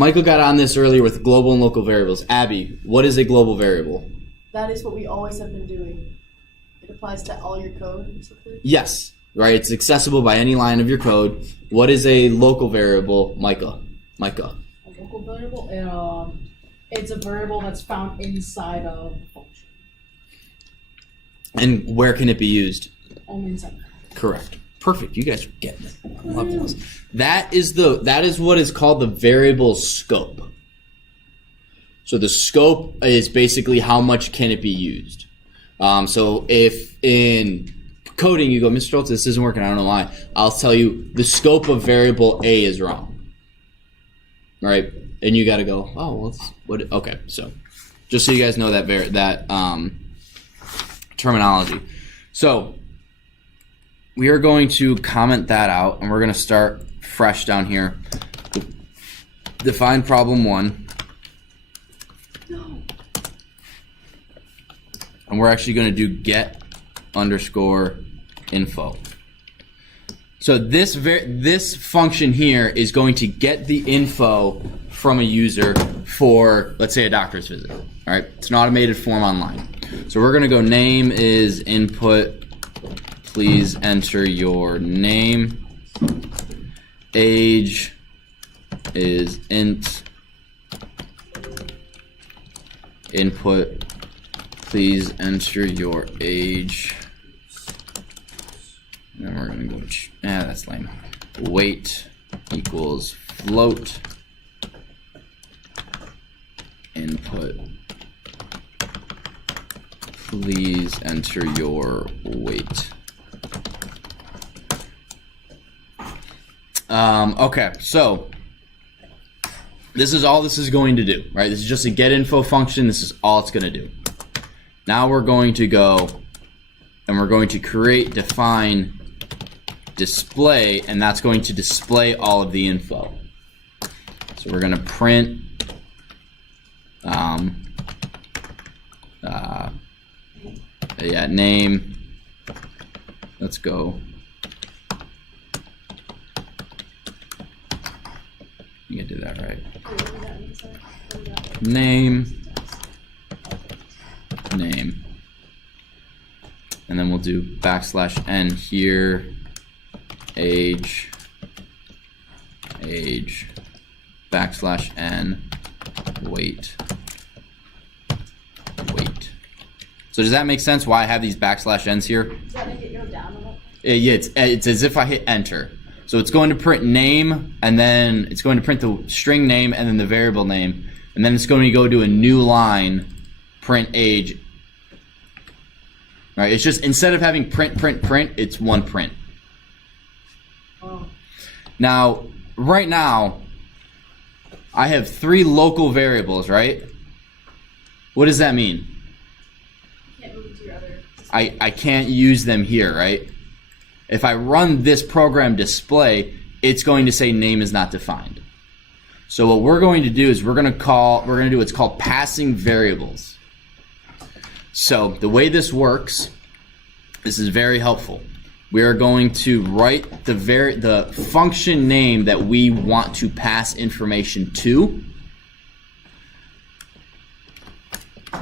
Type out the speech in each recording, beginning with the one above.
Michael got on this earlier with global and local variables. Abby, what is a global variable? That is what we always have been doing. It applies to all your code, basically. Yes, right. It's accessible by any line of your code. What is a local variable, Micah? A local variable? It's a variable that's found inside of the function. And where can it be used? Only inside. Correct. Perfect. You guys are getting it. I love this. That is what is called the variable scope. So the scope is basically how much can it be used. So if in coding you go, Mr. Stoltz, this isn't working, I don't know why. I'll tell you the scope of variable A is wrong. Right? And you got to go, oh, well, what? Okay, so just so you guys know that terminology. So we are going to comment that out, and we're going to start fresh down here. Define problem 1. No. And we're actually going to do get underscore info. So this function here is going to get the info from a user for, let's say, a doctor's visit. All right, it's an automated form online. So we're going to go name is input. Please enter your name. Age is int. Input. Please enter your age. And then we're going to go, that's lame. Weight equals float. Input. Please enter your weight. Okay, so this is all this is going to do, right? This is just a get info function. This is all it's going to do. Now we're going to go and we're going to define display, and that's going to display all of the info. So we're going to print name. Let's go. You can do that right. Name. And then we'll do \n here. Age. \n. Weight. So does that make sense why I have these \n's here? Does that make it go down a little? Yeah, it's as if I hit enter. So it's going to print name, and then it's going to print the string name and then the variable name. And then it's going to go to a new line, print age. All right, it's just instead of having print, it's one print. Oh. Now, right now, I have 3 local variables, right? What does that mean? Can't move to your other. I can't use them here, right? If I run this program display, it's going to say name is not defined. So what we're going to do is we're going to do what's called passing variables. So the way this works, this is very helpful. We are going to write the function name that we want to pass information to,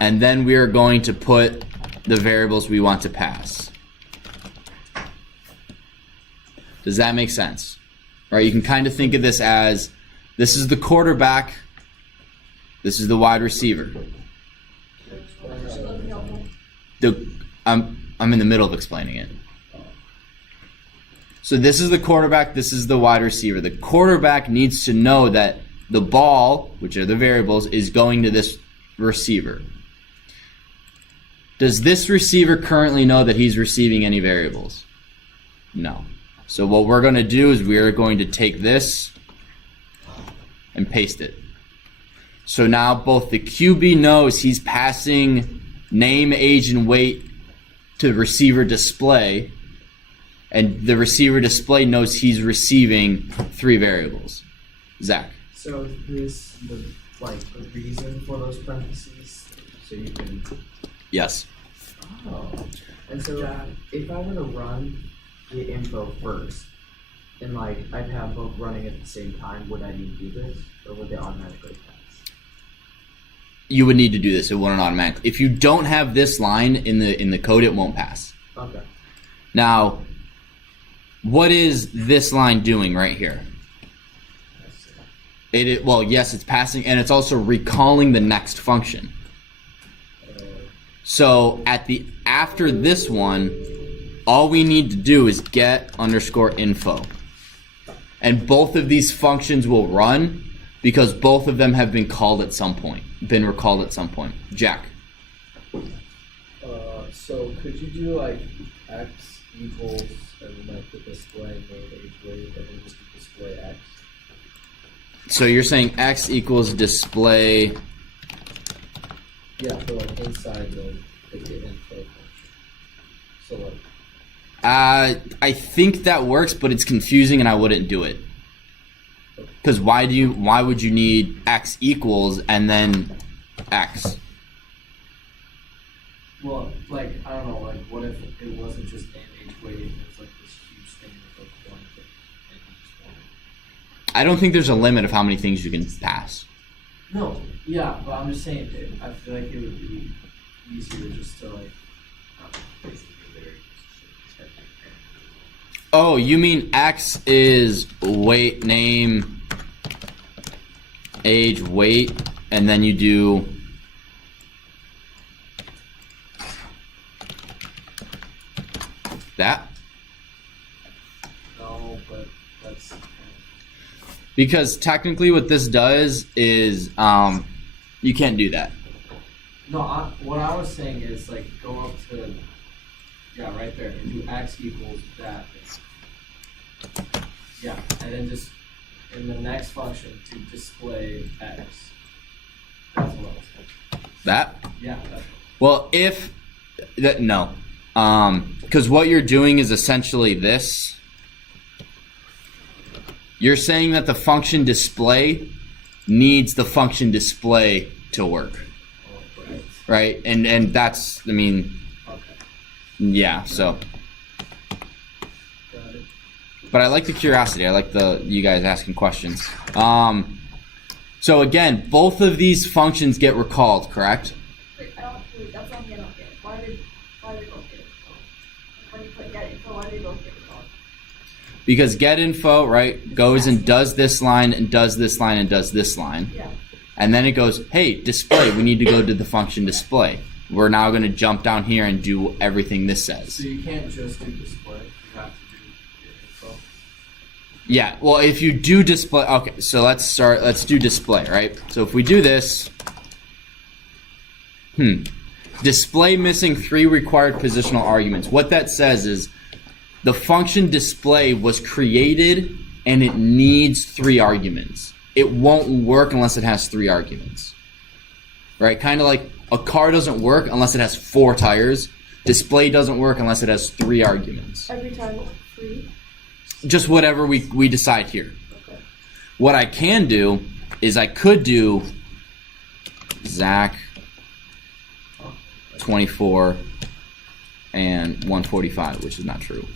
and then we are going to put the variables we want to pass. Does that make sense? Right? You can kind of think of this as this is the quarterback, this is the wide receiver. I'm in the middle of explaining it. So this is the quarterback, this is the wide receiver. The quarterback needs to know that the ball, which are the variables, is going to this receiver. Does this receiver currently know that he's receiving any variables? No. So what we're going to do is we are going to take this and paste it. So now both the QB knows he's passing name, age, and weight to receiver display, and the receiver display knows he's receiving 3 variables. Zach. So is this the reason for those parentheses? So you can. Yes. Oh. And so if I were to run get info first, and like I'd have both running at the same time, would I need to do this, or would they automatically pass? You would need to do this. It wouldn't automatically. If you don't have this line in the code, it won't pass. Okay. Now, what is this line doing right here? Well, yes, it's passing, and it's also recalling the next function. So after this one, all we need to do is get _info. And both of these functions will run because both of them have been recalled at some point. Jack. So could you do like x equals and then like the display name age weight and then just display x? So you're saying x equals display. Yeah, for like inside the get info function. So like. I think that works, but it's confusing, and I wouldn't do it. Because why would you need x equals and then x? Well, like I don't know, like what if it wasn't just name age weight? It was like this huge thing with like one thing, and you just wanted. I don't think there's a limit of how many things you can pass. No, yeah, but I'm just saying, I feel like it would be easier just to like. Oh, you mean x is weight, name, age, weight, and then you do that? No, but that's. Because technically what this does is you can't do that. No, what I was saying is like go up to, yeah, right there, and do x equals that. Yeah, and then just in the next function to display x. That's what I was saying. That? Yeah. That's Well, if that no, because what you're doing is essentially this. You're saying that the function display needs the function display to work, right. right? And that's, I mean, Okay. yeah. So, Got it. but I like the curiosity. I like you guys asking questions. So again, both of these functions get recalled, correct? Wait, that's something I don't get. Why did both get recalled? When you put get info, why did both get recalled? Because get info, right, goes and does this line and does this line and does this line. Yeah. And then it goes, hey, display, we need to go to the function display. We're now going to jump down here and do everything this says. So you can't just do display. You have to do get info. Yeah, well, if you do display, okay, so let's do display, right? So if we do this, display missing 3 required positional arguments. What that says is the function display was created and it needs 3 arguments. It won't work unless it has 3 arguments, right? Kind of like a car doesn't work unless it has 4 tires. Display doesn't work unless it has 3 arguments. Every time free. Just whatever we decide here. Okay. What I can do is I could do Zach 24 and 145, which is not true.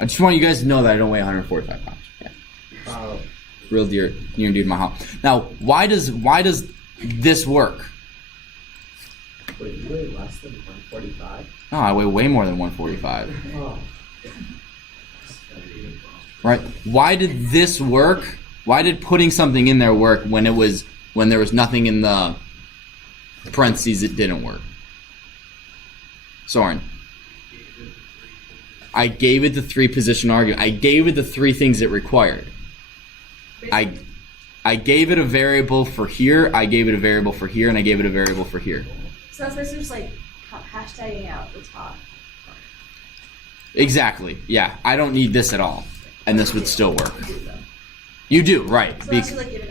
I just want you guys to know that I don't weigh 145 pounds. Yeah. Real near and dear to my heart. Now, why does this work? Wait, you weigh less than 145? No, I weigh way more than 145. Oh. Right? Why did this work? Why did putting something in there work when there was nothing in the parentheses? It didn't work. Soren. I gave it the 3 position argument. I gave it the 3 things it required. I gave it a variable for here, I gave it a variable for here, and I gave it a variable for here. So that's basically just like hashtagging out the top. Exactly. Yeah. I don't need this at all. And this would still work. You do, right. So that's like giving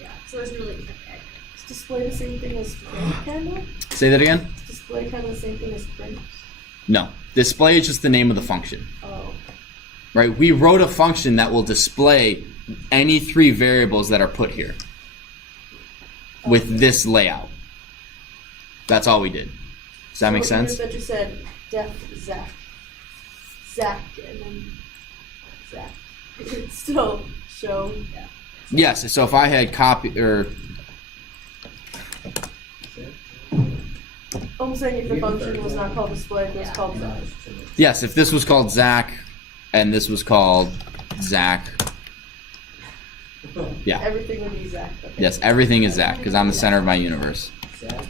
yeah. So there's really is display the same thing as print kind of? Say that again? Is display kind of the same thing as print? No. Display is just the name of the function. Oh. Right? We wrote a function that will display any 3 variables that are put here with this layout. That's all we did. Does that make sense? That you said def Zach, and then Zach. It's still show. Yes. So if I had copy or I'm saying if the function was not called display, it was called Zach. yes, if this was called Zach and this was called Zach, yeah. Everything would be Zach. Okay. Yes, everything is Zach because I'm the center of my universe. Zach.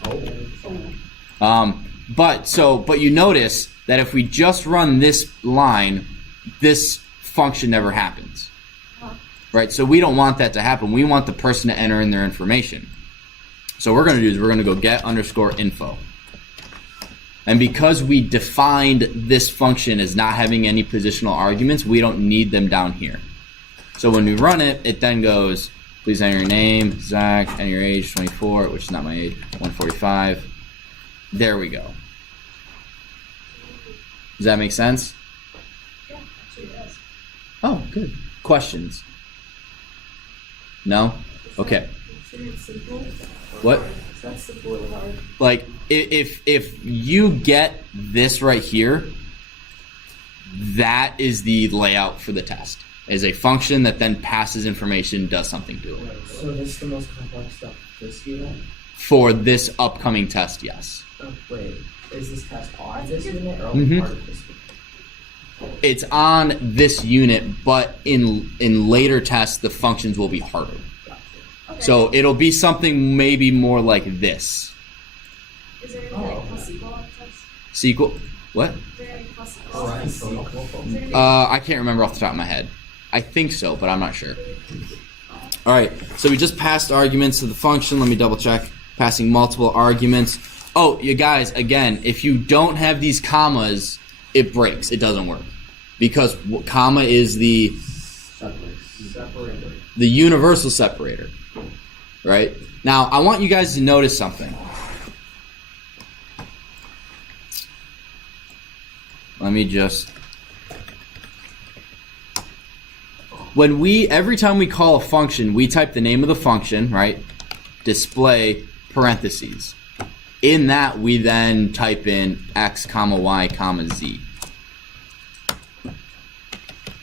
But you notice that if we just run this line, this function never happens. Right? So we don't want that to happen. We want the person to enter in their information. So what we're going to do is we're going to go get underscore info. And because we defined this function as not having any positional arguments, we don't need them down here. So when we run it, it then goes, please enter your name, Zach, and your age, 24, which is not my age, 145. There we go. Does that make sense? Yeah, actually it does. Oh, good. Questions? No? Okay. It's simple. What? That's simple or hard. Like, if you get this right here, that is the layout for the test. Is a function that then passes information, does something to it. So this is the most complex stuff. This unit. For this upcoming test, yes. Oh, wait, is this test on this unit or only part of this unit? It's on this unit, but in later tests, the functions will be harder. Okay. So it'll be something maybe more like this. Is there anything like plus equal on the test? SQL? What? Is there any plus equal? Alright, Is there anything- I can't remember off the top of my head. I think so, but I'm not sure. All right, so we just passed arguments to the function. Let me double check. Passing multiple arguments. Oh, you guys, again, if you don't have these commas, it breaks. It doesn't work. Because comma is the Separator. universal separator. Right? Now, I want you guys to notice something. Let me just... Every time we call a function, we type the name of the function, right? Display parentheses. In that, we then type in x, comma, y, comma, z.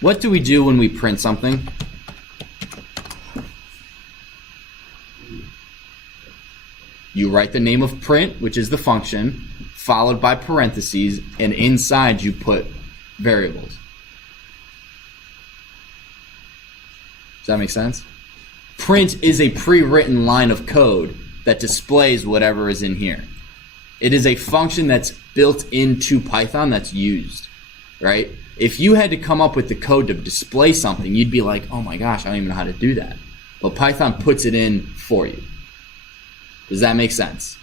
What do we do when we print something? You write the name of print, which is the function, followed by parentheses, and inside you put variables. Does that make sense? Print is a pre-written line of code that displays whatever is in here. It is a function that's built into Python that's used, right? If you had to come up with the code to display something, you'd be like, oh my gosh, I don't even know how to do that. But Python puts it in for you. Does that make sense?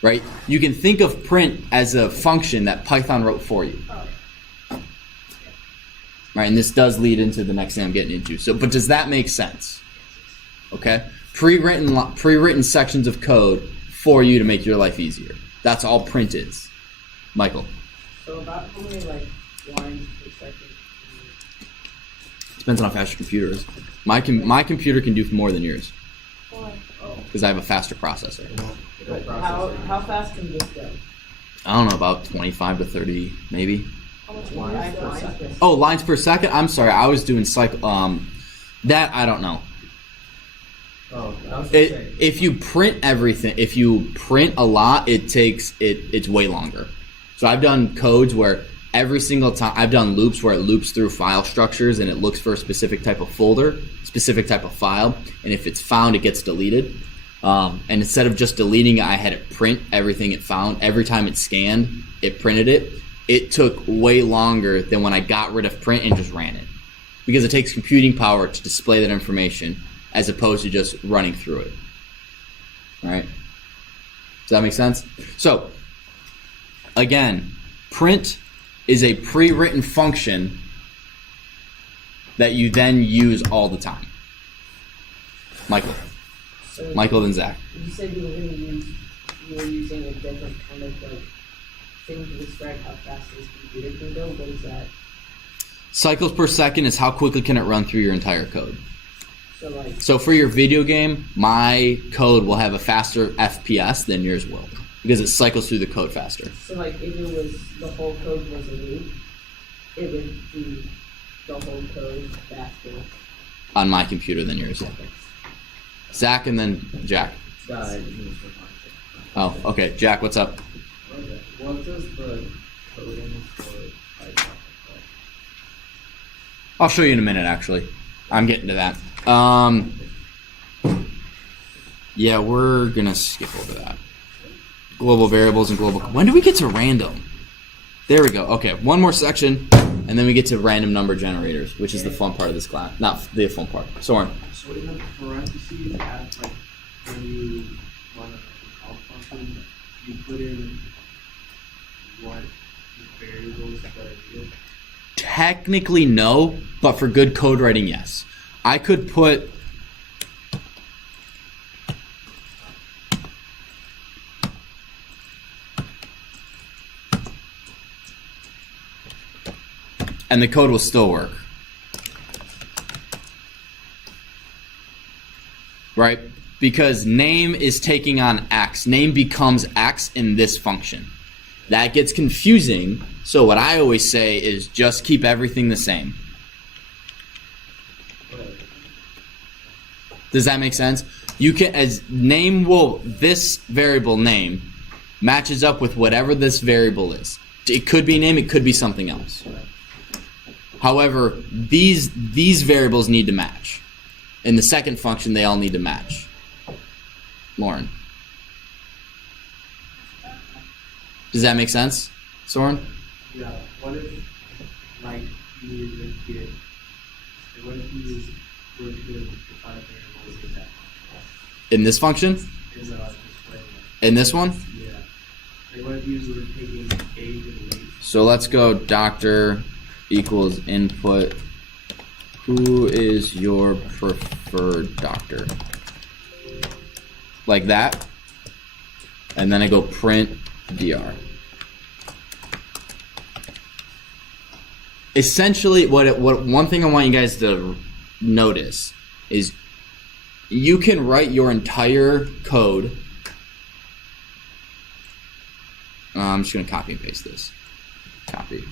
Right? You can think of print as a function that Python wrote for you. Right, and this does lead into the next thing I'm getting into. So, but does that make sense? Okay? Pre-written sections of code for you to make your life easier. That's all print is. Michael. So about how many like lines per second? Depends on how fast your computer is. My computer can do more than yours Why? Oh. because I have a faster processor. How fast can this go? I don't know, about 25 to 30 maybe. How much Lines per lines? second. Oh, lines per second? I'm sorry, I was doing cycle. That I don't know. Oh, I was gonna say. If you print everything, if you print a lot, it's way longer. So I've done codes where every single time, I've done loops where it loops through file structures and it looks for a specific type of folder, specific type of file, and if it's found, it gets deleted. And instead of just deleting it, I had it print everything it found. Every time it scanned, it printed it. It took way longer than when I got rid of print and just ran it. Because it takes computing power to display that information as opposed to just running through it. All right? Does that make sense? So, again, print is a pre-written function that you then use all the time. Michael. So Michael then Zach. you said you were using a different kind of like thing to describe how fast this computer can go. What is that? Cycles per second is how quickly can it run through your entire code. So like So for your video game, my code will have a faster FPS than yours will because it cycles through the code faster. if it was the whole code was a loop, it would be the whole code faster. On my computer than yours. Zach and then Jack. Oh, okay. Jack, what's up? Okay. What does the coding for Python look I'll show you in a minute, actually. I'm getting to that. Yeah, we're going to skip over that. Global variables and global... When do we get to random? There we go. Okay, one more section, and then we get to random number generators, which is the fun part of this class. Not the fun part. Soren. So in the parentheses, add, like, when you run a call function, you put in what the variables that are needed. Technically, no, but for good code writing, yes. I could put... and the code will still work. Right? Because name is taking on X. Name becomes X in this function. That gets confusing, so what I always say is just keep everything the same. Does that make sense? You can, as name will, this variable name matches up with whatever this variable is. It could be name, it could be something else. However, these variables need to match. In the second function, they all need to match. Lauren. Does that make sense, Soren? Yeah. What if, like, you needed to get, what if you were to define variables in that function? In this function? In the display. In this one? Yeah. Like, what if you were taking age and weight? So let's go doctor equals input. Who is your preferred doctor? Like that. And then I go print dr. Essentially, what one thing I want you guys to notice is you can write your entire code. I'm just going to copy and paste this. Copy.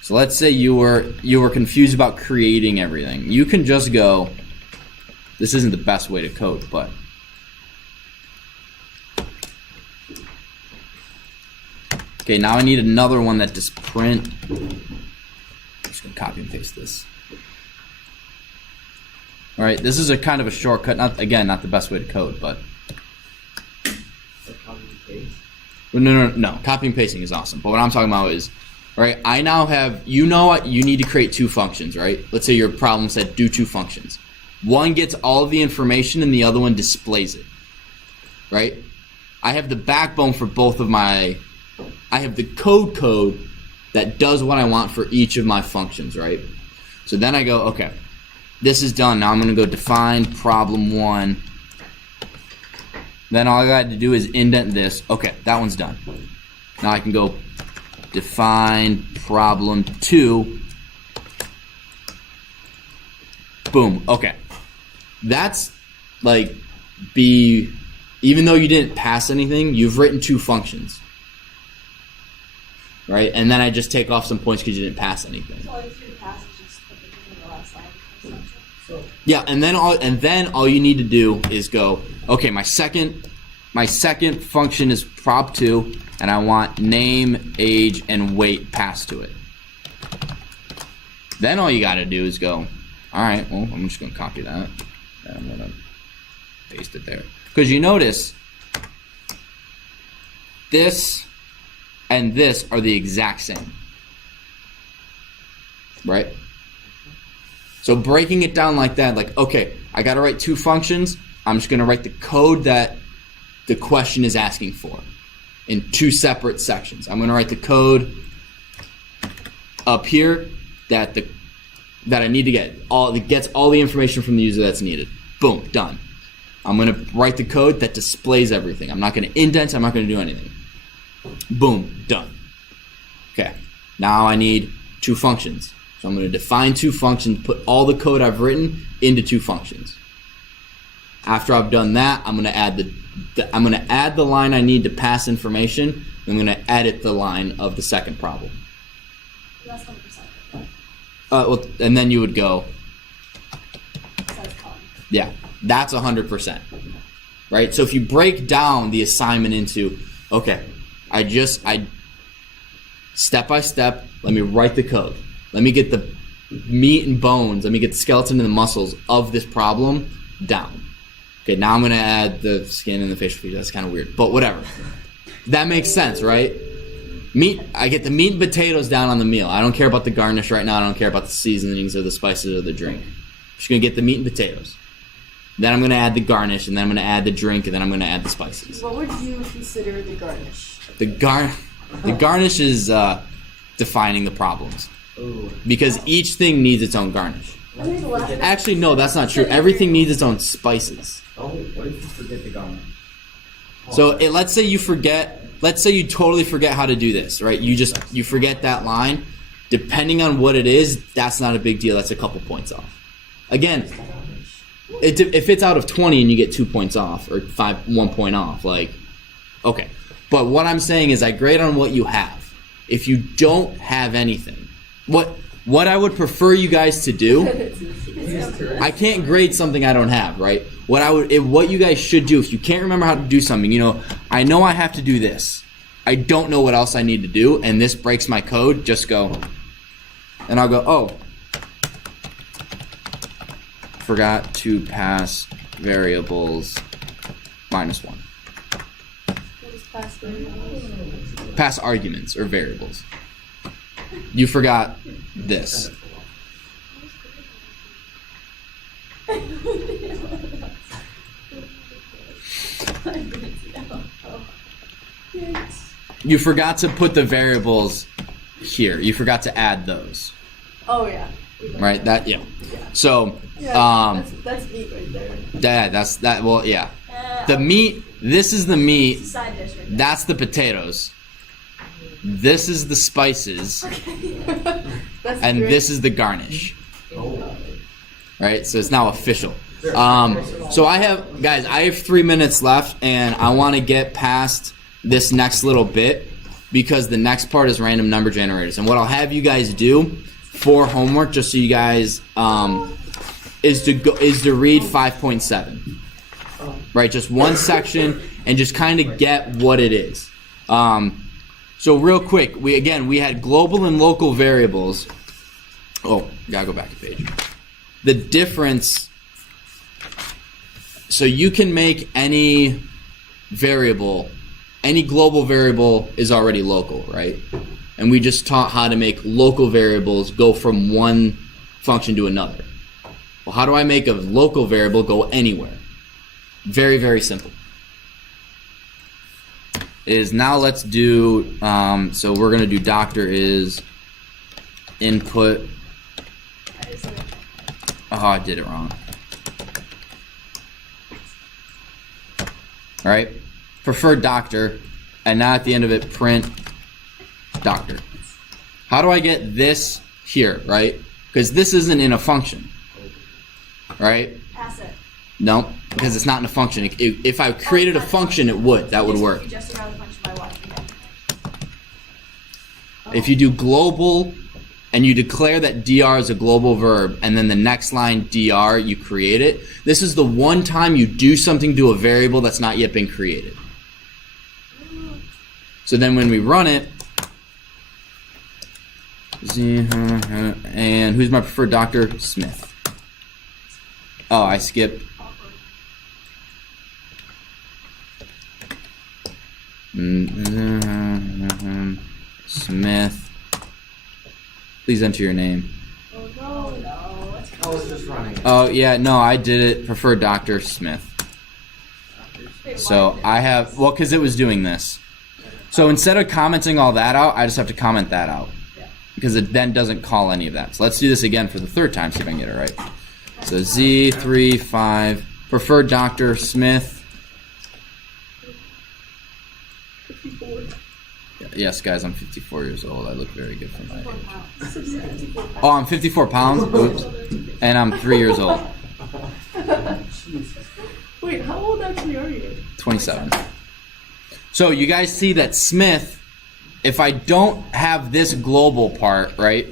So let's say you were confused about creating everything. You can just go. This isn't the best way to code, but okay. Now I need another one that just print. I'm just gonna copy and paste this. All right, this is a kind of a shortcut. Not the best way to code, but Like copy and paste. no. Copy and pasting is awesome, but what I'm talking about is, all right, I now have, you know what, you need to create two functions, right? Let's say your problem said do two functions. One gets all of the information and the other one displays it, right? I have the backbone for both of my, I have the code that does what I want for each of my functions, right? So then I go, okay, this is done. Now I'm going to go define problem one. Then all I got to do is indent this. Okay, that one's done. Now I can go define problem two. Boom. Okay. That's like even though you didn't pass anything, you've written two functions. Right? And then I just take off some points because you didn't pass anything. So all you do pass is just put the thing in the last line. So Yeah, and then all you need to do is go, okay, my second function is prob2, and I want name, age, and weight passed to it. Then all you got to do is go, all right, well, I'm just going to copy that, and I'm going to paste it there. Because you notice, this and this are the exact same. Right? So breaking it down like that, like, okay, I got to write two functions. I'm just going to write the code that the question is asking for in two separate sections. I'm going to write the code up here that I need to get that gets all the information from the user that's needed. Boom, done. I'm going to write the code that displays everything. I'm not going to indent. I'm not going to do anything. Boom, done. Okay, now I need two functions. So I'm going to define two functions, put all the code I've written into two functions. After I've done that, I'm going to add the line I need to pass information. I'm going to edit the line of the second problem. That's 100%. and then you would go, Size column. yeah, that's 100%. Right? So if you break down the assignment into, okay, I step by step, let me write the code. Let me get the meat and bones, let me get the skeleton and the muscles of this problem down. Okay, now I'm going to add the skin and the facial features. That's kind of weird, but whatever. That makes sense, right? I get the meat and potatoes down on the meal. I don't care about the garnish right now. I don't care about the seasonings or the spices or the drink. I'm just going to get the meat and potatoes. Then I'm going to add the garnish, and then I'm going to add the drink, and then I'm going to add the spices. What would you consider the garnish? The garnish is defining the problems. Ooh. Because each thing needs its own garnish. That makes a lot of sense. Actually, no, that's not true. Everything needs its own spices. Oh, what if you forget the garment? So let's say you totally forget how to do this, right? You forget that line. Depending on what it is, that's not a big deal. That's a couple points off. Again, if it's out of 20 and you get 2 points off or 1 point off, like, okay. But what I'm saying is I grade on what you have. If you don't have anything, what I would prefer you guys to do, I can't grade something I don't have, right? What you guys should do, if you can't remember how to do something, I know I have to do this. I don't know what else I need to do, and this breaks my code, just go, and I'll go, oh, forgot to pass variables -1. What is pass variables? Pass arguments or variables. You forgot this. You forgot to put the variables here. You forgot to add those. Oh yeah. Right? That, yeah. So, Yeah, that's meat right there. that. Well, yeah. The meat. This is the meat. It's a side dish right there. That's the potatoes. This is the spices, That's and great. this is the garnish. Oh. Right? So it's now official. So I have 3 minutes left, and I want to get past this next little bit because the next part is random number generators. And what I'll have you guys do for homework, just so you guys, is to read 5.7. Right? Just one section and just kind of get what it is. So real quick, we had global and local variables. Oh, gotta go back a page. The difference. So you can make any variable, any global variable is already local, right? And we just taught how to make local variables go from one function to another. Well, how do I make a local variable go anywhere? Very, very simple. Now let's do, so we're going to do doctor is input. Oh, I did it wrong. All right, preferred doctor, and now at the end of it, print doctor. How do I get this here, right? Because this isn't in a function, right? Pass it. No, because it's not in a function. If I created a function, it would. That would work. You just around the function by watching it. If you do global and you declare that dr is a global verb, and then the next line dr, you create it. This is the one time you do something to a variable that's not yet been created. So then when we run it, and who's my preferred doctor? Smith. Oh, I skipped. Smith. Please enter your name. Oh no. I was just running. Oh, yeah, no, I did it. Preferred Dr. Smith. So I have, well, because it was doing this. So instead of commenting all that out, I just have to comment that out. Because it then doesn't call any of that. So let's do this again for the third time, see if I can get it right. So Z35, preferred Dr. Smith. Yes, guys, I'm 54 years old. I look very good for my age. Oh, I'm 54 pounds? Oops. And I'm 3 years old. Wait, how old actually are you? 27. So you guys see that Smith, if I don't have this global part, right?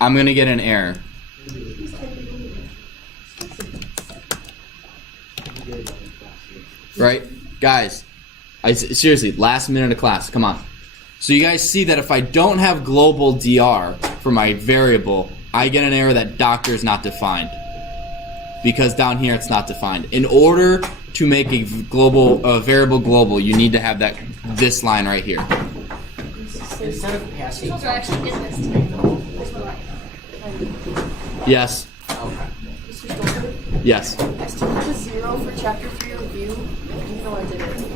I'm gonna get an error. Right? Guys, seriously, last minute of class, come on. So you guys see that if I don't have global DR for my variable, I get an error that doctor is not defined. Because down here it's not defined. In order to make a variable global, you need to have this line right here. Instead of passing. Those are actually in this today. There's no right. Yes. Okay. Switched over. Yes. I still have a 0 for chapter 3 review, even though I did it.